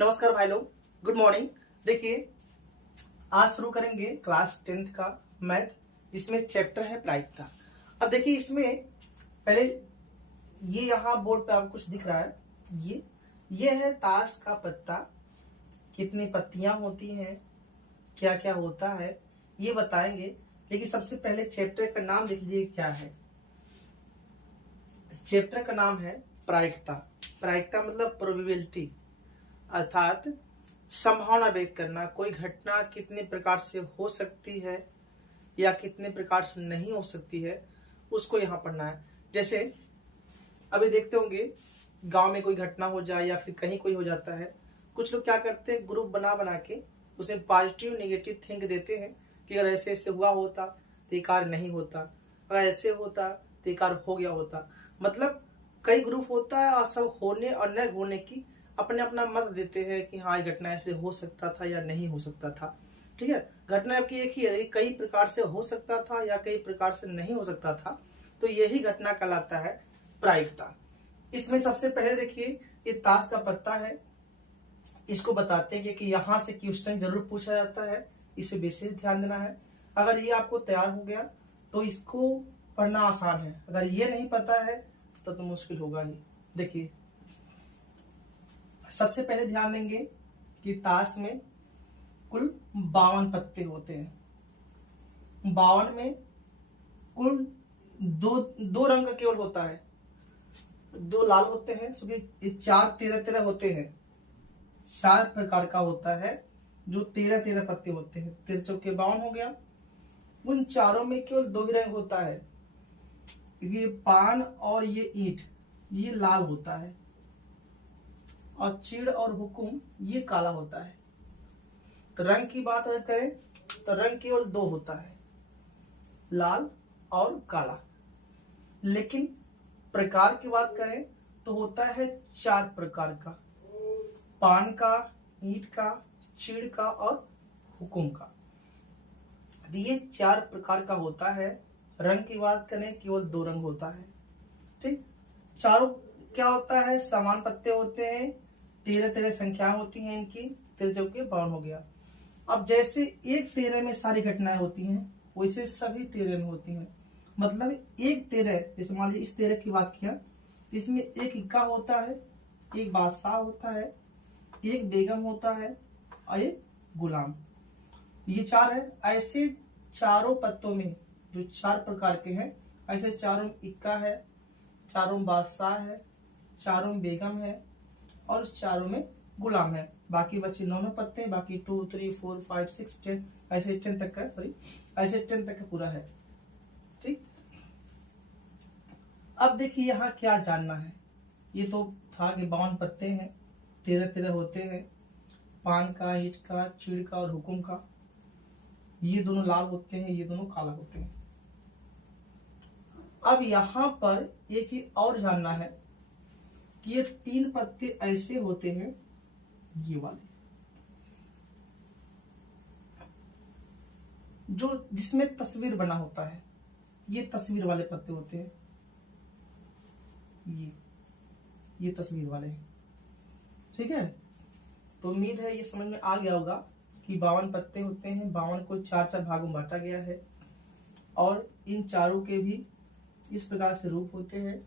नमस्कार भाई लोग, गुड मॉर्निंग। देखिए, आज शुरू करेंगे क्लास 10th का मैथ। इसमें चैप्टर है प्रायिकता। अब देखिए, इसमें पहले ये यहाँ बोर्ड पे आपको कुछ दिख रहा है। ये है ताश का पत्ता। कितनी पत्तियां होती हैं, क्या क्या होता है, ये बताएंगे। लेकिन सबसे पहले चैप्टर का नाम देख लीजिए क्या है। चैप्टर का नाम है प्रायिकता। प्रायिकता मतलब प्रोबेबिलिटी, अर्थात संभावना व्यक्त करना। कोई घटना कितने प्रकार से हो सकती है या कितने प्रकार से नहीं हो सकती है, उसको यहाँ पढ़ना है। जैसे अभी देखते होंगे, गांव में कोई घटना हो जाए या फिर कहीं कोई हो जाता है, कुछ लोग क्या करते हैं, ग्रुप बना बना के उसमें पॉजिटिव नेगेटिव थिंक देते हैं कि अगर ऐसे ऐसे हुआ होता तो ये कार्य नहीं होता, अगर ऐसे होता तो ये कार्य हो गया होता। मतलब कई ग्रुप होता है और सब होने और न होने की अपने अपना मत देते हैं कि हाँ, ये घटना ऐसे हो सकता था या नहीं हो सकता था। ठीक है, घटना आपकी एक ही है, कई प्रकार से हो सकता था या कई प्रकार से नहीं हो सकता था, तो यही घटना कहलाता है प्रायिकता। इसमें सबसे पहले देखिए, ये ताश का पत्ता है। इसको बताते हैं कि यहाँ से क्वेश्चन जरूर पूछा जाता है, इसे विशेष ध्यान देना है। अगर ये आपको तैयार हो गया तो इसको पढ़ना आसान है, अगर ये नहीं पता है तो मुश्किल होगा ही। देखिए, सबसे पहले ध्यान देंगे कि ताश में कुल 52 पत्ते होते हैं। 52 में कुल दो रंग का केवल होता है, 2 लाल होते हैं, क्योंकि 4 13 होते हैं। 4 प्रकार का होता है जो 13 पत्ते होते हैं। 13 चौके 52 हो गया। उन चारों में केवल 2 ही रंग होता है, ये पान और ये ईंट, ये लाल होता है, और चिड़ और हुकुम ये काला होता है। तो रंग की बात अगर करें तो रंग केवल 2 होता है, लाल और काला। लेकिन प्रकार की बात करें तो होता है 4 प्रकार का, पान का, ईंट का, चिड़ का और हुकुम का। ये 4 प्रकार का होता है। रंग की बात करें केवल 2 रंग होता है। ठीक, चारों क्या होता है, समान पत्ते होते हैं, 13 संख्या होती हैं इनकी, 13 चौके 52 हो गया। अब जैसे एक 13 में सारी घटनाएं होती हैं, वैसे सभी 13 में होती हैं। मतलब एक 13, जैसे मान लीजिए इस 13 की बात किया, इसमें एक इक्का होता है, एक बादशाह होता है, एक बेगम होता है और एक गुलाम। ये 4 है। ऐसे चारों पत्तों में जो 4 प्रकार के हैं, ऐसे चारों में इक्का है, चारों बादशाह है, चारों बेगम है और चारों में गुलाम है। बाकी बचे 9 पत्ते, बाकी 2 3 4 5 6 10, ऐसे 10 तक का, ऐसे 10 तक का पूरा है। ठीक, अब देखिए यहाँ क्या जानना है। ये तो था कि 52 पत्ते हैं, 13 होते हैं, पान का, ईंट का, चिड़ का और हुकुम का। ये दोनों लाल होते हैं, ये दोनों काला होते हैं। अब यहाँ पर एक चीज और जानना है कि ये 3 पत्ते ऐसे होते हैं, ये वाले जो जिसमें तस्वीर बना होता है, ये तस्वीर वाले पत्ते होते हैं। ये तस्वीर वाले हैं। ठीक है, तो उम्मीद है ये समझ में आ गया होगा कि 52 पत्ते होते हैं, 52 को 4 भागों में बांटा गया है, और इन चारों के भी इस प्रकार से रूप होते हैं।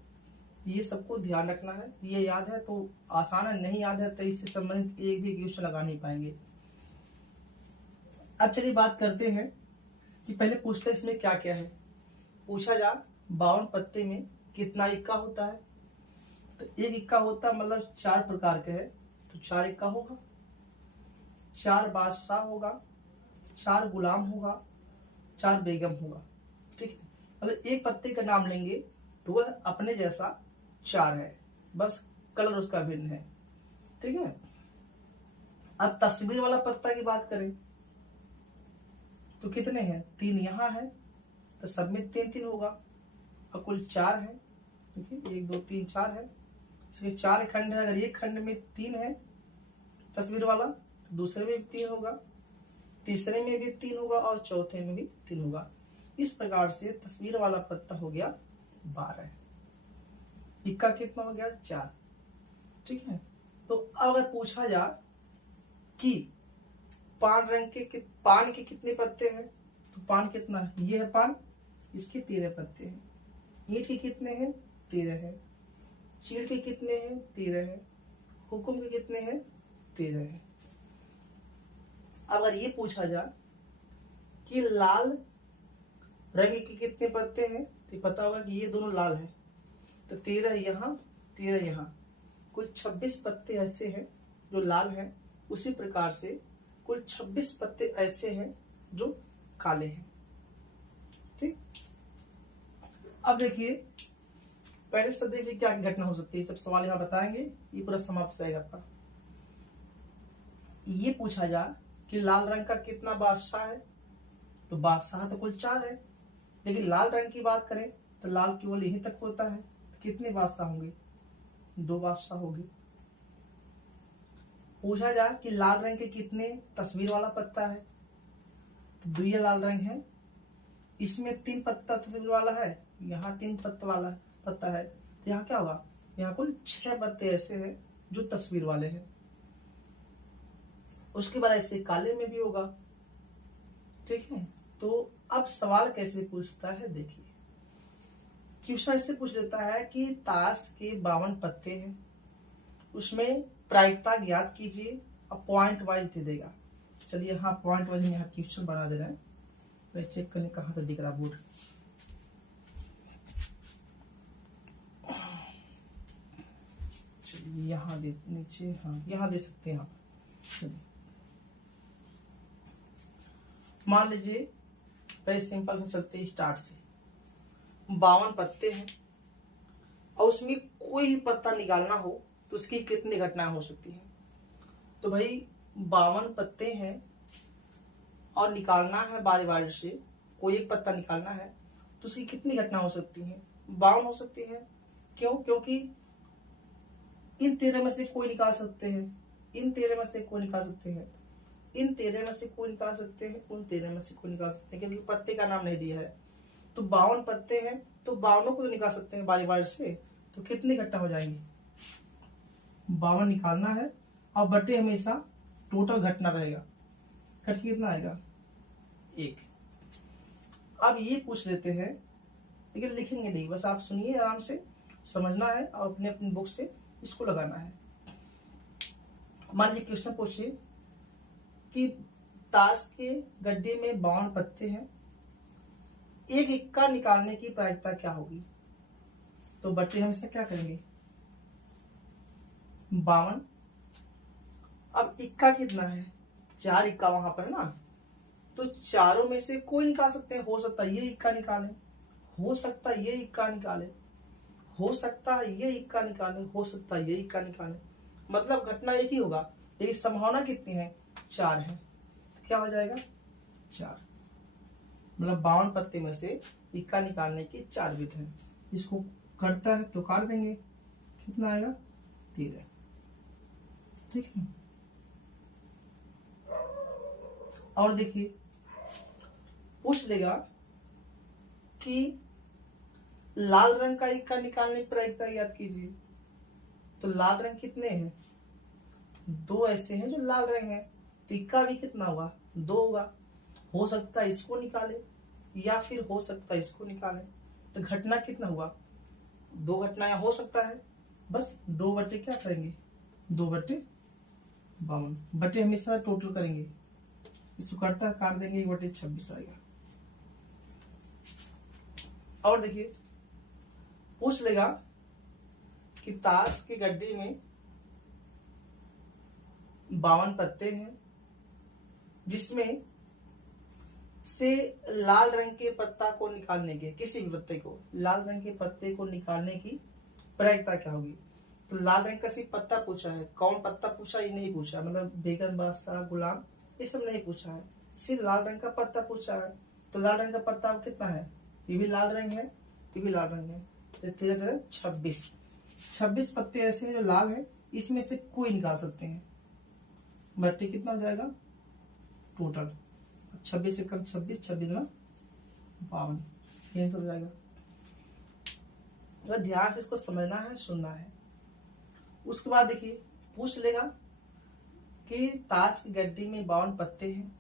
ये सबको ध्यान रखना है। ये याद है तो आसान है, नहीं याद है तो इससे संबंधित एक भी क्वेश्चन लगा नहीं पाएंगे। अब चलिए बात करते हैं कि पहले पूछते हैं इसमें क्या क्या है। पूछा जा 52 पत्ते में कितना इक्का होता है, तो एक इक्का होता है, मतलब 4 प्रकार के है, तो 4 इक्का होगा, 4 बादशाह होगा, 4 गुलाम होगा, 4 बेगम होगा। ठीक है, मतलब एक पत्ते का नाम लेंगे तो वह अपने जैसा 4 है, बस कलर उसका भिन्न है। ठीक है, अब तस्वीर वाला पत्ता की बात करें तो कितने हैं, 3 यहाँ है, तो सब में 3 होगा, और कुल 4 है। देखिए 1 2 3 4 है, इसमें 4 खंड है। अगर एक खंड में 3 है तस्वीर वाला, दूसरे में भी 3 होगा, तीसरे में भी 3 होगा और चौथे में भी 3 होगा। इस प्रकार से तस्वीर वाला पत्ता हो गया 12। इक्का कितना हो गया, 4। ठीक है, तो अगर पूछा जा कि पान के कितने पत्ते हैं, तो पान कितना, ये है पान, इसके 13 पत्ते हैं। ईंट के कितने हैं, 13 है। चीड़ के कितने हैं, 13 है। हुक्म के कितने हैं, 13 है। अगर ये पूछा जाए कि लाल रंग के कितने पत्ते हैं, तो पता होगा कि ये दोनों लाल है, तो 13 यहाँ 13 यहाँ, कुल 26 पत्ते ऐसे हैं जो लाल हैं। उसी प्रकार से कुल 26 पत्ते ऐसे हैं जो काले हैं। ठीक, अब देखिए पहले से देखिए क्या घटना हो सकती है, सब सवाल यहाँ बताएंगे, ये पूरा समाप्त हो जाएगा आपका। ये पूछा जाए कि लाल रंग का कितना बादशाह है, तो बादशाह तो कुल 4 है, लेकिन लाल रंग की बात करें तो लाल केवल यहीं तक होता है, तो कितने बादशाह होंगे, 2 बादशाह होंगे। पूछा जाए कि लाल रंग के कितने तस्वीर वाला पत्ता है, तो 2 लाल रंग है, इसमें 3 पत्ता तस्वीर वाला है, यहाँ 3 पत्ता वाला पत्ता है, तो यहाँ क्या होगा, यहाँ कुल 6 पत्ते ऐसे हैं जो तस्वीर वाले हैं। उसके बाद ऐसे काले में भी होगा। ठीक है, तो अब सवाल कैसे पूछता है, देखिए क्वेश्चन ऐसे पूछ लेता है कि ताश के 52 पत्ते हैं, उसमें प्रायिकता ज्ञात कीजिए, अब पॉइंट वाइज दे देगा। चलिए यहाँ पॉइंट वाइज यहाँ क्वेश्चन बना दे रहे हैं, तो चेक करने कहाँ तक दिख रहा बोर्ड। चलिए यहाँ दे नीचे, हाँ यहाँ दे सकते हैं। यहाँ चलिए मान लीजिए पहले सिंपल से चलते हैं स्टार्ट से। 52 पत्ते हैं और उसमें कोई भी पत्ता निकालना हो तो उसकी कितनी घटनाएं हो सकती हैं, तो भाई 52 पत्ते हैं और निकालना है बारी बारी से, कोई एक पत्ता निकालना है तो उसकी कितनी घटना हो सकती है, 52 हो सकती है। क्यों, क्योंकि इन 13 में से कोई निकाल सकते हैं, इन 13 में से कोई निकाल सकते हैं, इन 13 में से कोई निकाल सकते हैं, उन 13 में से कोई निकाल सकते हैं, क्योंकि पत्ते का नाम नहीं दिया है। तो 52 पत्ते हैं तो 52 को तो निकाल सकते हैं बारी बारी से, तो कितनी घटना हो जाएंगी, 52 निकालना है और बटे हमेशा टोटल घटना रहेगा, घट कितना आएगा 1। अब ये पूछ लेते हैं, लेकिन लिखेंगे नहीं, बस आप सुनिए आराम से, समझना है और अपने अपनी बुक से इसको लगाना है। मान लीजिए क्वेश्चन पूछिए कि ताश के गड्ढे में 52 पत्ते हैं, एक इक्का निकालने की प्रायिकता क्या होगी, तो बच्चे हमेशा क्या करेंगे 52। अब इक्का कितना है, 4 इक्का वहां पर है ना, तो चारों में से कोई निकाल सकते हैं, हो सकता है ये इक्का निकाले, हो सकता है ये इक्का निकाले, हो सकता है ये इक्का निकाले, हो सकता है ये इक्का निकाले, मतलब घटना एक ही होगा, लेकिन संभावना कितनी है, 4 है। क्या हो जाएगा 4, मतलब 52 पत्ते में से इक्का निकालने की 4 विध है। इसको करता है तो काट देंगे, कितना आएगा 13। ठीक है, और देखिए पूछ लेगा कि लाल रंग का इक्का निकालने की प्रायिकता याद कीजिए, तो लाल रंग कितने हैं, 2 ऐसे हैं जो लाल रंग है, तो इक्का भी कितना होगा 2 होगा, हो सकता है इसको निकाले या फिर हो सकता है इसको निकाले, तो घटना कितना हुआ 2 घटनाएं हो सकता है, बस 2 बटे क्या करेंगे 2 बटे 52, बटे हमेशा टोटल करेंगे, इसको करता काट देंगे 1 बटे 26 आएगा। और देखिए पूछ लेगा कि ताश के गड्ढे में 52 पत्ते हैं, जिसमें से लाल रंग के पत्ता को निकालने के, किसी भी पत्ते को, लाल रंग के पत्ते को निकालने की प्रायिकता क्या होगी, तो लाल रंग का सिर्फ पत्ता पूछा है, कौन पत्ता पूछा ये नहीं पूछा, मतलब बेगन बादशाह गुलाब ये सब नहीं पूछा है, सिर्फ लाल रंग का पत्ता पूछा है। तो लाल रंग का पत्ता कितना है, ये भी लाल रंग है, ये भी लाल रंग है, तो 13 26 पत्ते ऐसे हैं जो लाल है, इसमें से कोई निकाल सकते हैं, बट्टी कितना हो जाएगा टोटल 26 से कम 26, 26 में 52, यही सब हो जाएगा। तो ध्यान से इसको समझना है, सुनना है। उसके बाद देखिए पूछ लेगा कि ताश की गड्डी में 52 पत्ते हैं,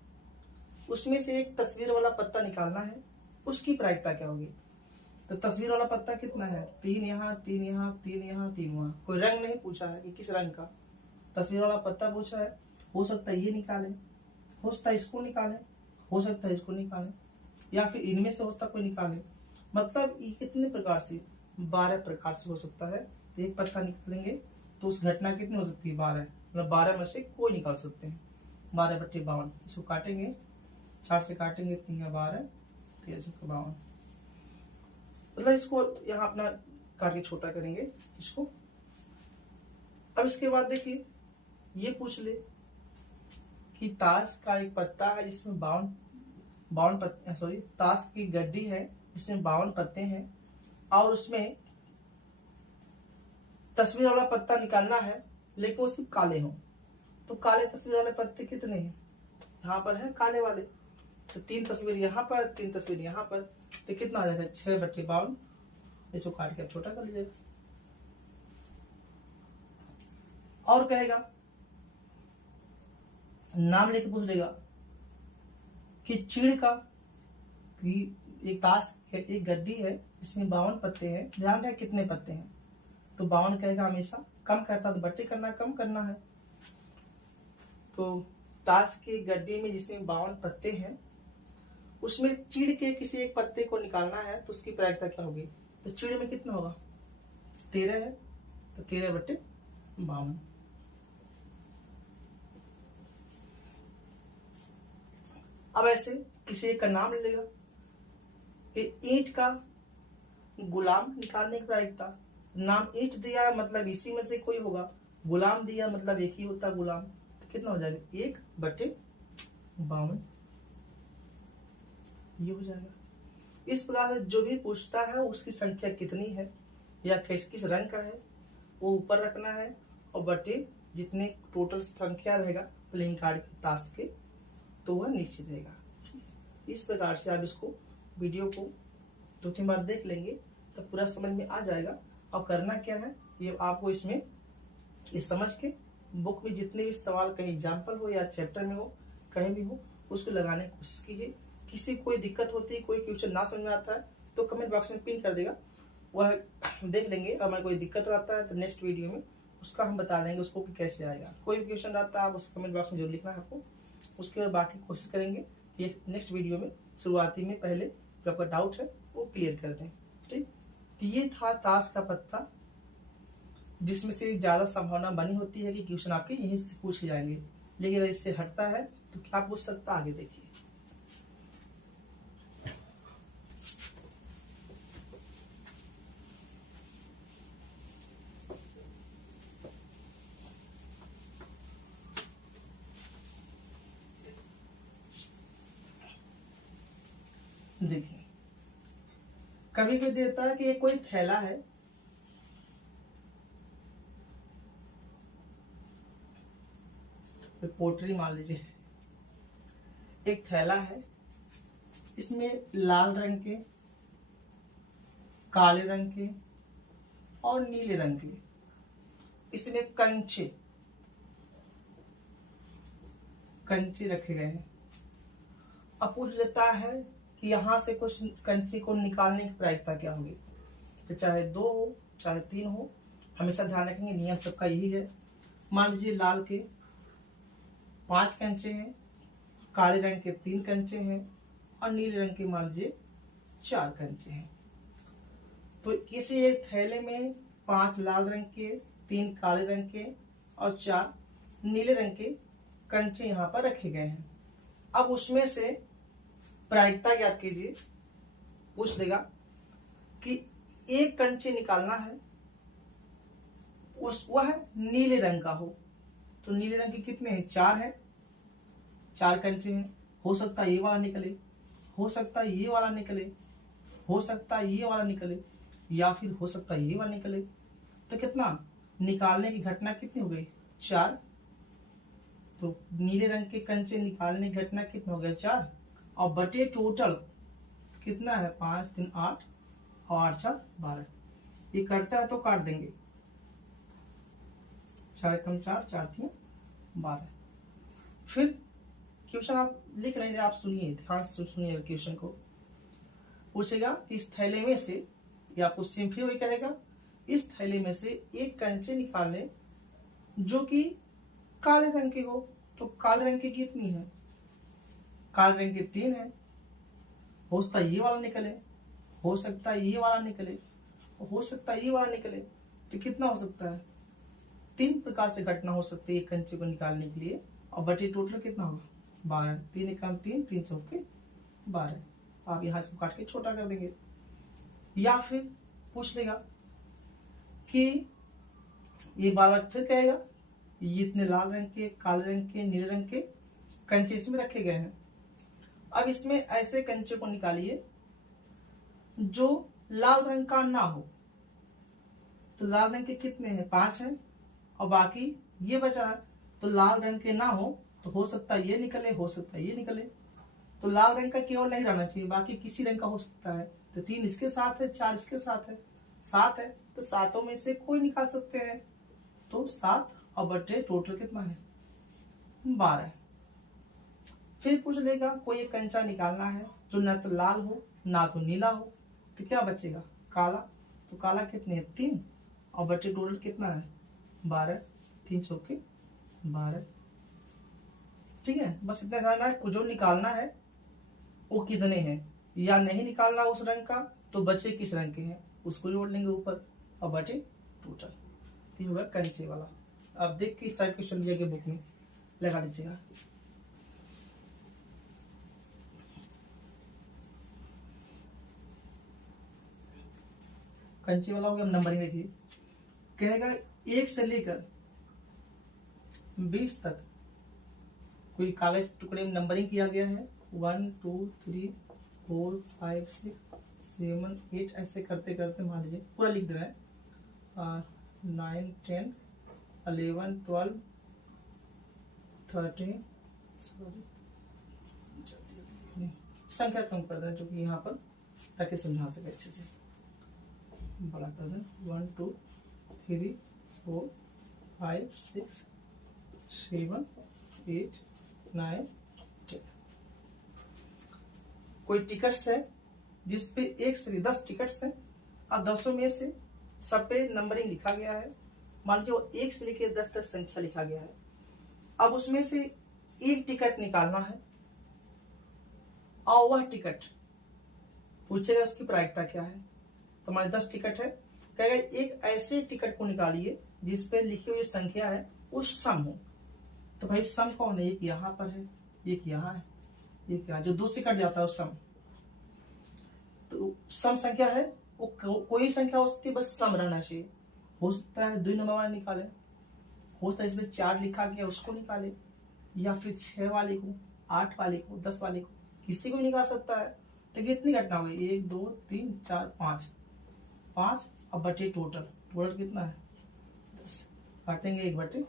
उसमें से एक तस्वीर वाला पत्ता निकालना है, उसकी प्रायिकता क्या होगी। तो तस्वीर वाला पत्ता कितना है, 3 यहाँ, 3 यहाँ, 3 यहाँ, 3 वहाँ। कोई रंग नहीं पूछा है कि किस रंग का, तस्वीर वाला पत्ता पूछा है। हो सकता है ये निकाले, हो सकता है इसको निकाले, हो सकता है इसको निकाले, या फिर इनमें से हो सकता कोई निकाले। मतलब ये कितने प्रकार से, 12 प्रकार से हो सकता है। एक पत्ता निकालेंगे तो उस घटना कितनी हो सकती है, 12। मतलब 12 में से कोई निकाल सकते हैं। 12 बट्टे 52, इसको काटेंगे, 4 से काटेंगे, 3 या 12, 13 से 52। मतलब इसको यहाँ अपना काट के छोटा करेंगे इसको। अब इसके बाद देखिए ये पूछ ले कि ताश का एक पत्ता है जिसमें 52 पत्ते, सॉरी ताश की गड्डी है जिसमें 52 पत्ते हैं और उसमें तस्वीर वाला पत्ता निकालना है, लेकिन वो सिर्फ काले हों। तो काले तस्वीर वाले पत्ते कितने हैं, यहाँ पर है काले वाले। तो 3 तस्वीर यहाँ पर, 3 तस्वीर यहाँ पर, तो कितना आ जाएगा, 6 बट्टे 52। इसको काट के छोटा कर लीजिएगा। और कहेगा, नाम लेके पूछ लेगा कि चीड़ का, एक ताश एक गड्डी है इसमें 52 पत्ते हैं, ध्यान रहे कितने पत्ते हैं। तो 52 कहेगा हमेशा, कम कहता तो बट्टे करना, कम करना है। तो ताश की गड्डी में जिसमें 52 पत्ते हैं उसमें चीड़ के किसी एक पत्ते को निकालना है, तो उसकी प्रायिकता क्या होगी। तो चीड़ में कितना होगा, 13 है, तो 13 बट्टे 52। अब ऐसे किसी एक का नाम ले लेगा कि ईंट का गुलाम निकालने की प्रायिकता। नाम ईंट दिया मतलब इसी में से कोई होगा, गुलाम दिया मतलब एक ही होता गुलाम। तो कितना हो जाएगा, 1 बट्टे 52, ये हो जाएगा। इस प्रकार से जो भी पूछता है उसकी संख्या कितनी है या किस रंग का है वो ऊपर रखना है, और बट्टे जितने टोटल संख्या रहेगा प्लेइंग कार्ड के ताश के, तो वह निश्चित रहेगा। इस प्रकार से आप इसको वीडियो को 2-3 बार देख लेंगे तो पूरा समझ में आ जाएगा। और करना क्या है, ये आपको इसमें ये समझ के बुक में जितने भी सवाल कहीं एग्जाम्पल हो या चैप्टर में हो कहीं भी हो उसको लगाने की कोशिश कीजिए। किसी कोई दिक्कत होती है, कोई क्वेश्चन ना समझ में आता है तो कमेंट बॉक्स में पिन कर देगा, वह देख लेंगे। अगर कोई दिक्कत रहता है तो नेक्स्ट वीडियो में उसका हम बता देंगे उसको कि कैसे आएगा। कोई भी क्वेश्चन रहता है आप उस कमेंट बॉक्स में जरूर लिखना है आपको, उसके बाद बाकी कोशिश करेंगे कि नेक्स्ट वीडियो में शुरुआती में पहले जो आपका डाउट है वो क्लियर कर दें। ठीक, तो ये था ताश का पत्ता जिसमें से ज़्यादा संभावना बनी होती है कि क्वेश्चन आपके यहीं से पूछ जाएंगे, लेकिन अगर इससे हटता है तो क्या पूछ सकता, आगे देखिए। देखिए कभी कभी देता है कि ये कोई थैला है, पोटरी मान लीजिए, एक थैला है, इसमें लाल रंग के, काले रंग के और नीले रंग के, इसमें कंचे रखे गए हैं। अब पूछ लेता है कि यहाँ से कुछ कंचे को निकालने की प्रायिकता क्या होगी। तो चाहे 2 हो चाहे 3 हो, हमेशा ध्यान रखेंगे नियम सबका यही है। मान लीजिए लाल के 5 कंचे हैं, काले रंग के 3 कंचे हैं और नीले रंग के मान लीजिए 4 कंचे हैं। तो किसी एक थैले में 5 लाल रंग के, 3 काले रंग के और 4 नीले रंग के कंचे यहाँ पर रखे गए हैं। अब उसमें से प्रायिकता ज्ञात कीजिए। पूछ देगा कि एक कंचे निकालना है, वह नीले रंग का हो। तो नीले रंग के कितने हैं, 4 हैं, 4 कंचे हैं। हो सकता है ये वाला निकले, हो सकता है ये वाला निकले, हो सकता है ये वाला निकले, या फिर हो सकता है ये वाला निकले। तो कितना निकालने की घटना कितनी हो गई, 4। तो नीले रंग के कंचे निकालने की घटना कितना हो गया, 4, और बटे टोटल कितना है, 5 3 8 और 8 4 12। ये करता है तो काट देंगे, 4 कम 4, 4 3 12। फिर क्वेश्चन आप लिख रहे हैं, आप सुनिए, ध्यान से सुनिएगा क्वेश्चन को। पूछेगा कि इस थैले में से, या आपको सिंपली वही कहेगा, इस थैले में से एक कंचे निकालें जो कि काले रंग के हो। तो काले रंग की कितनी है? काले रंग के 3 है। हो सकता है ये वाला निकले, हो सकता है ये वाला निकले, हो सकता है ये वाला निकले। तो कितना हो सकता है? 3 प्रकार से घटना हो सकती है एक कंचे को निकालने के लिए। और बटे टोटल कितना होगा? 12। 3 एकम 3, 3 चौके 12। आप यहाँ से काट के छोटा कर देंगे। या फिर पूछ लेगा कि ये बार फिर कहेगा ये इतने लाल रंग के, काले रंग के, नीले रंग के कंचे इसमें रखे गए हैं। अब इसमें ऐसे कंचे को निकालिए जो लाल रंग का ना हो। तो लाल रंग के कितने हैं? 5 हैं। और बाकी ये बचा है। तो लाल रंग के ना हो तो हो सकता है ये निकले, हो सकता है ये निकले। तो लाल रंग का केवल नहीं रहना चाहिए, बाकी किसी रंग का हो सकता है। तो 3 इसके साथ है, 4 इसके साथ है, 7 है। तो सातों में से कोई निकाल सकते हैं। तो 7 और बटे टोटल कितना है? 12। फिर पूछ लेगा कोई एक कंचा निकालना है जो न तो लाल हो ना तो नीला हो। तो क्या बचेगा? काला। तो काला कितने है? 3 और बटे टोटल कितना है? 12। 3 चौके 12। ठीक है, बस इतना ध्यान है। जो निकालना है वो कितने हैं, या नहीं निकालना उस रंग का तो बचे किस रंग के हैं उसको जोड़ लेंगे ऊपर, और बटे टोटल। ये होगा कंचे वाला। अब देख के इस टाइप क्वेश्चन दिया गया बुक में, लगा लीजिएगा। कंचे वाला हो गया। नंबरिंग देखिए, कहेगा 1 से लेकर 20 तक कोई कागज टुकड़े में नंबरिंग किया गया है। 1 2 3 4 5 6 7 8 ऐसे करते करते मान लीजिए पूरा लिख दे रहे हैं। 9 10 11 12 13 संख्या कम कर दें जो कि यहाँ पर ताकि समझा सके अच्छे से। बड़ा कर दें 1 2 3 4 5 6 7 8 9 10। कोई टिकट्स है जिसपे 1 से 10 टिकट्स हैं। अब 10 में से सब पे नंबरिंग लिखा गया है। मान लीजिए वो 1 से लेकर 10 तक संख्या लिखा गया है। अब उसमें से एक टिकट निकालना है और वह टिकट पूछेगा उसकी प्रायिकता क्या है। तो हमारे 10 टिकट है, कहेगा एक ऐसे टिकट को निकालिए जिसपे लिखी हुई संख्या है वो सम हो। तो भाई सम कौन है? एक यहाँ पर है, एक यहाँ है, एक यहाँ, जो 2 से कट जाता है वो सम। तो सम संख्या है वो कोई संख्या हो सकती है, बस सम रहना चाहिए। हो सकता है 2 नंबर वाला निकाले, हो सकता है इसमें 4 लिखा गया उसको निकाले, या फिर 6 वाले को, 8 वाले को, 10 वाले को, किसी को भी निकाल सकता है। तो कितनी घटना हो गई? 1 2 3 4 5 5 और बटे टोटल कितना है? 10। काटेंगे 1 बटे।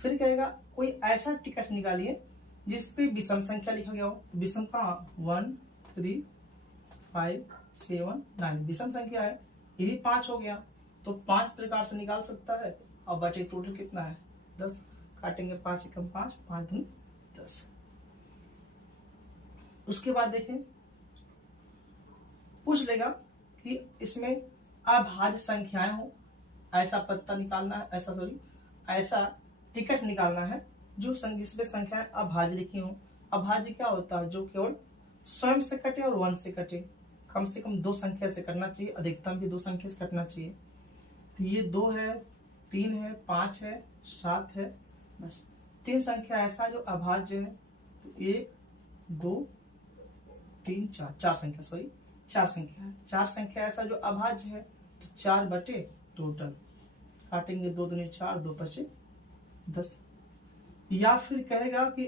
फिर कहेगा कोई ऐसा टिकट निकालिए जिसपे विषम संख्या लिखा गया हो। तो विषम का 1 3 5 7 9 विषम संख्या है, ये भी 5 हो गया। तो 5 प्रकार से निकाल सकता है। और बटे टोटल कितना है? 10। काटेंगे 5 एकम 5, 5 दूनी 10। उसके बाद देखें, पूछ लेगा कि इसमें अभाज्य संख्याएं हो, ऐसा पत्ता निकालना है, ऐसा टिकट निकालना है जो जिसमें संख्याएं अभाज्य लिखी हो। अभाज्य क्या होता है? जो केवल स्वयं से कटे और 1 से कटे। कम से कम 2 संख्या से कटना चाहिए, अधिकतम भी 2 संख्या से कटना चाहिए। तो ये 2 है, 3 है, 5 है, 7 है, बस 3 संख्या ऐसा जो अभाज्य है। तो 1 2 3 4 4 संख्या है। 4 संख्या ऐसा जो अभाज्य है। तो 4 बटे टोटल, काटेंगे 2 दूनी 4, 2 बचे 10। या फिर कहेगा कि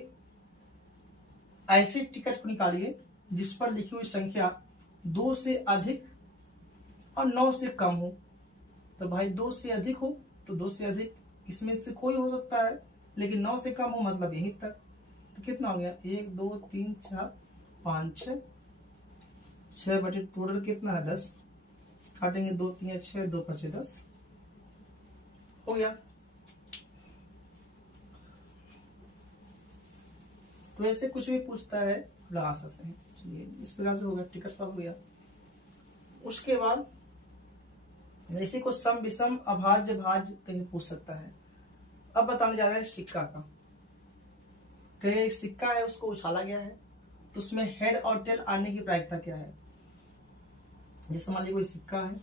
ऐसे टिकट को निकालिए जिस पर लिखी हुई संख्या 2 से अधिक और 9 से कम हो। तो भाई 2 से अधिक हो तो 2 से अधिक, इसमें से कोई हो सकता है, लेकिन 9 से कम हो मतलब यहीं तक। तो कितना हो गया? 1 2 3 4 5 6 6 बटे टोटल कितना है? 10। काटेंगे 2 3 6, 2 5 10 हो गया। तो ऐसे कुछ भी पूछता है लगा सकते हैं। चलिए इस प्रकार से हो गया, टिकट सॉल्व हो गया। उसके बाद इसी को सम विषम अभाज्य भाज्य कहीं पूछ सकता है। अब बताने जा रहा है सिक्का का। कहीं एक सिक्का है, उसको उछाला गया है, तो उसमें हेड और टेल आने की प्रायिकता क्या है। जैसे मान लीजिए कोई सिक्का है,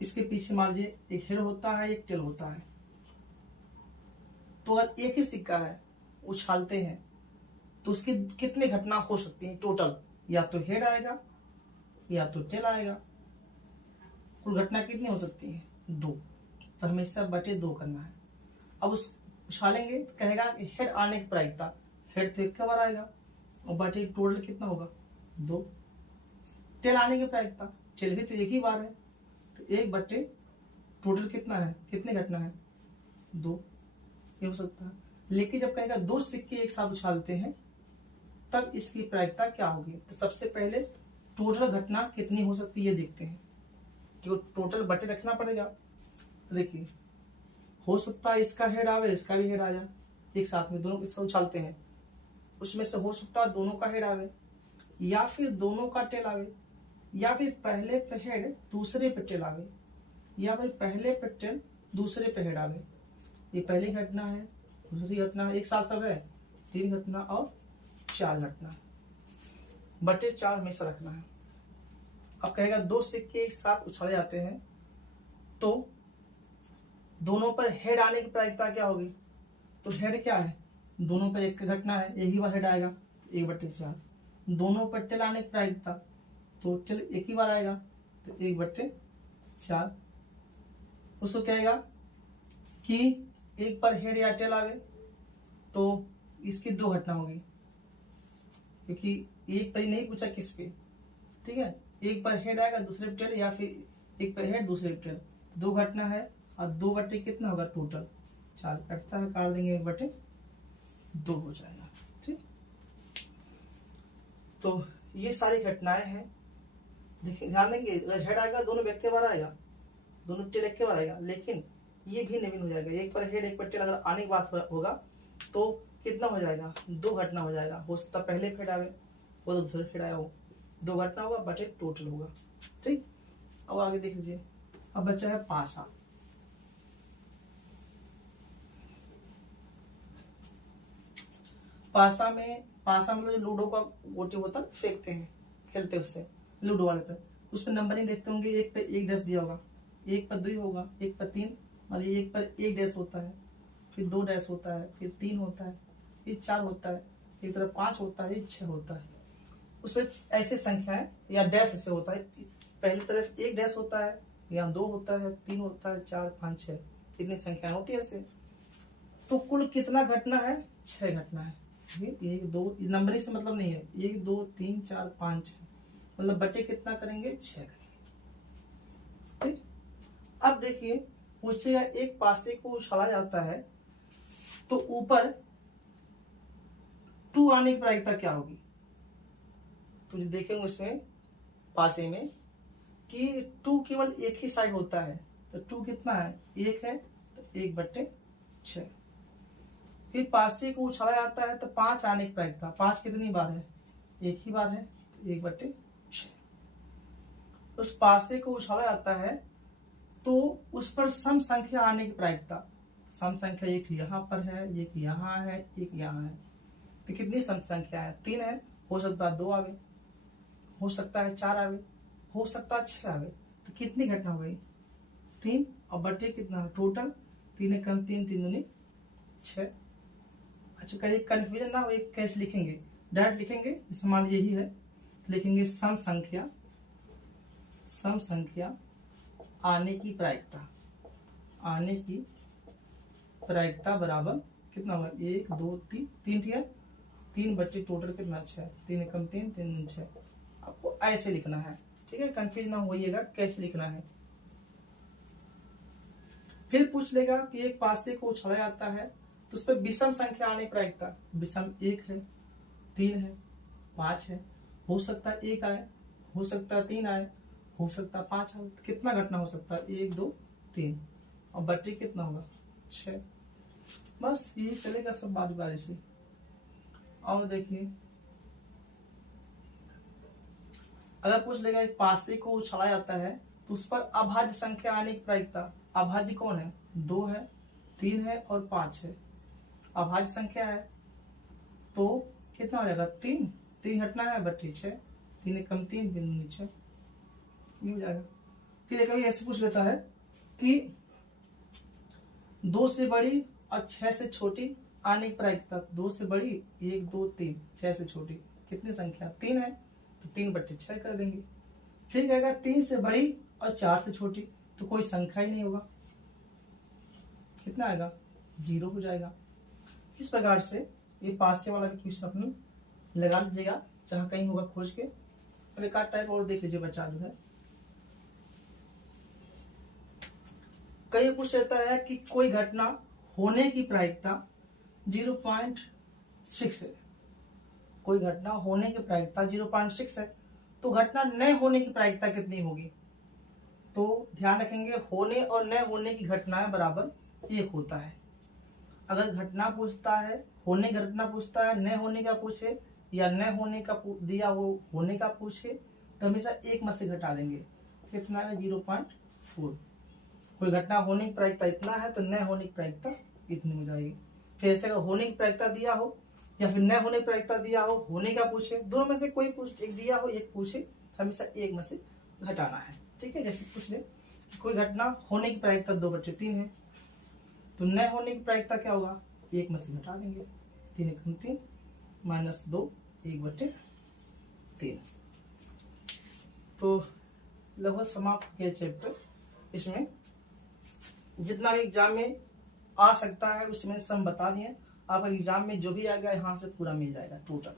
इसके पीछे मान लीजिए एक हेड होता है, एक टेल होता है। तो अगर एक ही सिक्का है, उछालते हैं, तो उसकी कितनी घटना हो सकती है टोटल। या तो हेड आएगा या तो टेल आएगा। कुल घटना कितनी हो सकती है, 2। तो हमेशा बटे 2 करना है। अब उस उछालेंगे तो कहेगा कि हेड आने की प्रायिकता, हेड तो एक बार आएगा और बटे टोटल कितना होगा, 2। टेल आने की प्रायिकता, टेल भी तो एक ही बार है, तो 1 बटे टोटल कितना है, कितनी घटना है, 2। ये हो सकता है। लेकिन जब कहेगा 2 सिक्के एक साथ उछालते हैं, तब इसकी प्रायिकता क्या होगी। तो सबसे पहले टोटल घटना कितनी हो सकती है देखते हैं, क्योंकि टोटल बटे रखना पड़ेगा। देखिए हो सकता है इसका हेड आवे, इसका भी हेड आ जाए एक साथ में, दोनों इसको उछालते हैं, उसमें से हो सकता है दोनों का हेड आवे, या फिर दोनों का टेल आवे, या फिर पहले पे हेड दूसरे पे टेल आवे, या फिर पहले पे टेल दूसरे पे हेड आवे। ये पहली घटना है, दूसरी घटना एक साथ सब है, 3 घटना और 4 घटना, बटे 4 हमेशा रखना है। अब कहेगा 2 सिक्के एक साथ उछाले जाते हैं, तो दोनों पर हेड आने की प्रायिकता क्या होगी। तो हेड क्या है, दोनों पर एक घटना है, एक ही बार हेड आएगा, 1 बटे 4। दोनों पर टेल आने की प्रायिकता, तो टेल एक ही बार आएगा, तो 1 बटे 4। उसको कहेगा कि एक पर हेड या टेल आवे, तो इसकी 2 घटना होगी, क्योंकि एक पर ही नहीं पूछा किस पे, ठीक है। एक पर हेड आएगा, दूसरे पे टेल, या फिर एक पर हेड दूसरे पे टेल, 2 घटना है, और 2 बटे कितना होगा टोटल 4 कटता है, काट देंगे 1 बटे 2 हो जाएगा, ठीक। तो ये सारी घटनाएं हैं। देखिए ध्यान देंगे, अगर हेड आएगा दोनों एक के बार आएगा, दोनों टेल एक के बार आएगा, लेकिन ये भी भिन्न हो जाएगा। एक पर हेड एक पर टेल अगर आने की बात होगा, तो कितना हो जाएगा, 2 घटना हो जाएगा। हो सकता पहले हेड आवे, वो दूसरे हेड आया हो, 2 घटना होगा बटे टोटल होगा, ठीक। अब आगे देख लीजिए। अब बचा है पासा। पासा मतलब लूडो का गोटी होता है, फेंकते हैं, खेलते हैं उससे, लूडो वाले पे। उसमें नंबरिंग देखते होंगे, एक पे 1 डैश दिया होगा, एक पर 2 होगा, एक पर 3, मतलब एक पर 1 डैश होता है, फिर 2 डैश होता है, फिर 3 होता है, फिर 4 होता है, एक तरफ 5 होता है, 6 होता है। उसमें ऐसे संख्याएं या डैश ऐसे होता है, पहली तरफ 1 डैश होता है, या 2 होता है, 3 होता है, 4 5 6, कितनी संख्याएं होती है ऐसे। तो कुल कितना घटना है, 6 घटना है। 1 2 नंबरिंग से मतलब नहीं है, 1 2 3 4 5 6, मतलब बटे कितना करेंगे, 6 करेंगे, ठीक। अब देखिए पूछेगा एक पासे को उछाला जाता है, तो ऊपर 2 आने की प्रायिकता क्या होगी। तो देखेंगे उसमें पासे में कि 2 केवल एक ही साइड होता है, तो 2 कितना है, 1 है, तो 1 बटे 6। फिर पासे को उछाला जाता है, तो 5 आने की प्रायिकता, 5 कितनी बार है, एक ही बार है, तो 1 बटे 6। उस पासे को उछाला जाता है, तो उस पर सम संख्या आने की प्रायिकता, सम संख्या एक यहाँ पर है, एक यहाँ है, एक यहाँ है, तो कितनी सम संख्या है, 3 है। हो सकता है 2 आवे, हो सकता है 4 आवे, हो सकता है 6 आवे, तो कितनी घटना हो गई, 3, और बटे कितना टोटल, 3 कम 3 3 दूनी 6। अच्छा कहीं कंफ्यूजन ना हो, कैसे लिखेंगे, डायरेक्ट लिखेंगे, जैसे मान लीजिए यही है, लिखेंगे सम संख्या आने की प्रायिकता, आने की प्रायिकता बराबर कितना होगा, 1 2 3 ठीक है, 3 बटे टोटल कितना 6, 3 कम 3 3 6। आपको ऐसे लिखना है, ठीक है, कंफ्यूज ना होइएगा कैसे लिखना है। फिर पूछ लेगा कि एक पासे को उछाला जाता है, तो उस पर विषम संख्या आने की प्रायिकता, विषम 1 है, 3 है, 5 है, हो सकता है 1 आए, हो सकता है 3 आए, हो सकता है 5 आए, तो कितना घटना हो सकता है, 1 2 3, और बटे कितना होगा 6। बस ये चलेगा सब बारी बारी से। और देखिए अगर पूछ लेगा एक पासे को उछाला जाता है तो उस पर अभाज्य संख्या आने की प्रायिकता, अभाज्य कौन है, 2 है, 3 है और 5 है, अभाज्य संख्या है तो कितना हो जाएगा, 3, 3 हटना है बट्टी 6, 3 कम 3, 3 नीचे हो जाएगा। फिर कभी ऐसे पूछ लेता है कि 2 से बड़ी और 6 से छोटी आने की प्रायिकता, 2 से बड़ी 1 2 3, 6 से छोटी कितनी संख्या, 3 है तो 3 बट्टे 6 कर देंगे। फिर कहेगा 3 से बड़ी और 4 से छोटी, तो कोई संख्या ही नहीं होगा, कितना आएगा, 0 हो जाएगा। इस प्रकार से ये पास वाला भी क्वेश्चन अपनी लगा लीजिएगा जहाँ कहीं होगा खोज के। अब एक टाइप और देख लीजिए बच्चा जो है, कई पूछ लेता है कि कोई घटना होने की प्रायिकता 0.6 है, कोई घटना होने की प्रायिकता 0.6 है तो घटना न होने की प्रायिकता कितनी होगी। तो ध्यान रखेंगे होने और न होने की घटनाएं बराबर 1 होता है। अगर घटना पूछता है, होने घटना पूछता है, न होने का पूछे या न होने का दिया हो होने का पूछे तो हमेशा 1 में से घटा देंगे, कितना है 0.4। कोई घटना होने की प्रायिकता इतना है तो न होने की प्रायिकता इतनी हो जाएगी। फिर ऐसे होने की प्रायिकता दिया हो या फिर न होने की प्रायिकता दिया हो, होने का पूछे, दोनों में से कोई एक दिया हो एक पूछे, हमेशा 1 में से घटाना है। ठीक है, जैसे पूछ ले कोई घटना होने की प्रायिकता 2/3 है तो न होने की प्रायिकता क्या होगा, 1 में से घटा देंगे, 3 कम 3 -2 1/3। तो लगभग समाप्त किया चैप्टर। इसमें जितना भी एग्जाम में आ सकता है उसमें सब बता दिए, आप एग्जाम में जो भी आ गया यहाँ से पूरा मिल जाएगा टोटल।